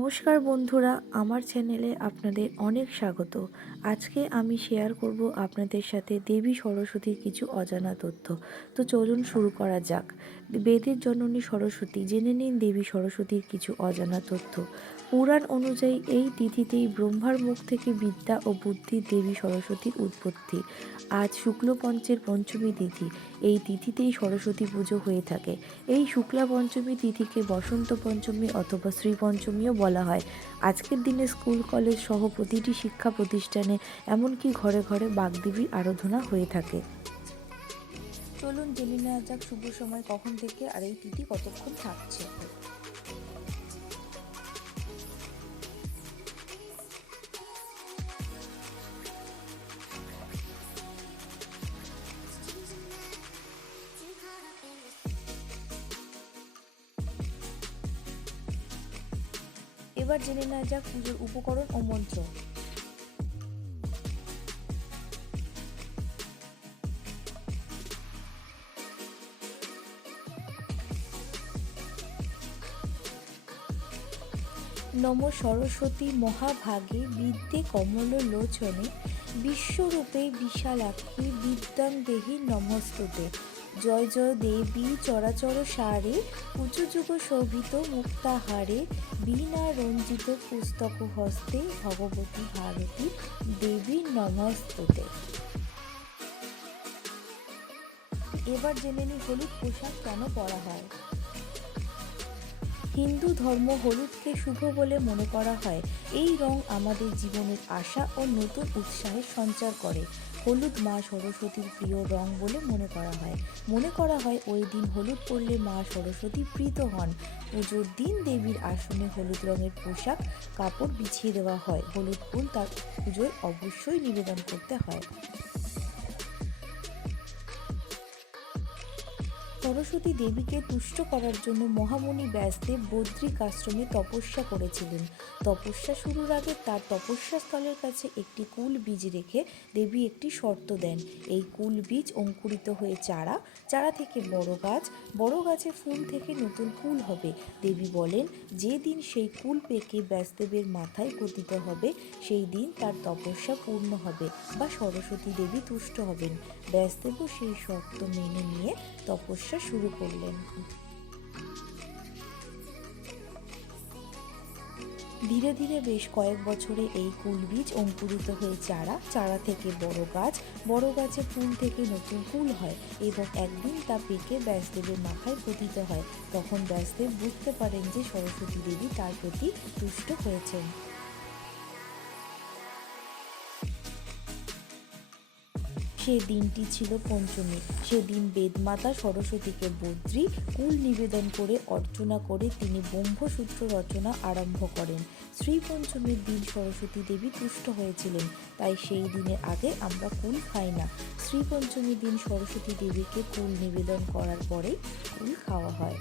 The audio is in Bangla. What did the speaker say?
নমস্কার বন্ধুরা, আমার চ্যানেলে আপনাদের অনেক স্বাগত। আজকে আমি শেয়ার করব আপনাদের সাথে দেবী সরস্বতীর কিছু অজানা তথ্য। তো চলুন শুরু করা যাক। বেদের জননী সরস্বতী, জেনে নিন দেবী সরস্বতীর কিছু অজানা তথ্য। পুরাণ অনুযায়ী এই তিথিতেই ব্রহ্মার মুখ থেকে বিদ্যা ও বুদ্ধির দেবী সরস্বতীর উৎপত্তি। আজ শুক্লপঞ্চের পঞ্চমী তিথি। এই তিথিতেই সরস্বতী পুজো হয়ে থাকে। এই শুক্লা পঞ্চমী তিথিকে বসন্ত পঞ্চমী অথবা শ্রী পঞ্চমীও বলা হয়। আজকের দিনে স্কুল কলেজ সহ প্রতিটি শিক্ষা প্রতিষ্ঠানে এমনকি ঘরে ঘরে বাগদেবীর আরাধনা হয়ে থাকে। চলুন জেনে নেওয়া যাক শুভ সময় কখন থেকে আর এই তিথি কতক্ষণ থাকছে। এবার জেনে নেওয়া যাক পুজোর উপকরণ ও মন্ত্র। নম সরস্বতী মহাভাগে বিদ্যে কমল লোচনে বিশ্বরূপে বিশালাক্ষী বিদ্যাং দেহি নমস্তুতে। জয় জয় দেবী চরাচর সারে উঁচুযুগ শোভিত মুক্তাহারে বীণা রঞ্জিত পুস্তক হস্তে ভগবতী ভারতী দেবী নমস্তুতে। এবার জেনে নিই হলুদ পোশাক কেন পরা হয়। হিন্দু ধর্ম হলুদকে শুভ বলে মনে করা হয়। এই রং আমাদের জীবনের আশা ও নতুন উৎসাহের সঞ্চার করে। হলুদ মা সরস্বতীর প্রিয় রং বলে মনে করা হয় ওই দিন হলুদ পরলে মা সরস্বতী প্রীত হন। পুজোর দিন দেবীর আসনে হলুদ রঙের পোশাক কাপড় বিছিয়ে দেওয়া হয়। হলুদ ফুল তার পুজোয় অবশ্যই নিবেদন করতে হয়। সরস্বতী দেবীকে তুষ্ট করার জন্য মহামুনি ব্যাসদেব বদ্রিক আশ্রমে তপস্যা করেছিলেন। তপস্যা শুরুর আগে তার তপস্যা স্থলের কাছে একটি কুল বীজ রেখে দেবী একটি শর্ত দেন। এই কুল বীজ অঙ্কুরিত হয়ে চারা থেকে বড় গাছে ফুল থেকে নতুন কুল হবে। দেবী বলেন, যে দিন সেই কুল পেকে ব্যাসদেবের মাথায় পতিত হবে সেই দিন তার তপস্যা পূর্ণ হবে বা সরস্বতী দেবী তুষ্ট হবেন। ব্যাসদেবও সেই শর্ত মেনে নিয়ে তপস্যা শুরু করলেন। ধীরে ধীরে বেশ কয়েক বছরে এই কুলবীজ অঙ্কুরিত হয়ে চারা থেকে বড় গাছে ফুল থেকে নতুন কুল হয় এবং একদিন তা পেকে ব্যাসদেবের মাথায় পতিত হয়। তখন ব্যাসদেব বুঝতে পারেন যে সরস্বতী দেবী তার প্রতি তুষ্ট হয়েছেন। সে দিনটি ছিল পঞ্চমী। সেদিন বেদমাতা সরস্বতীকে বদ্রী কুল নিবেদন করে অর্চনা করে তিনি ব্রহ্মসূত্র রচনা আরম্ভ করেন। শ্রী পঞ্চমীর দিন সরস্বতী দেবী তুষ্ট হয়েছিলেন, তাই সেই দিনের আগে আমরা কুল খাই না। শ্রী পঞ্চমীর দিন সরস্বতী দেবীকে কুল নিবেদন করার পরেই কুল খাওয়া হয়।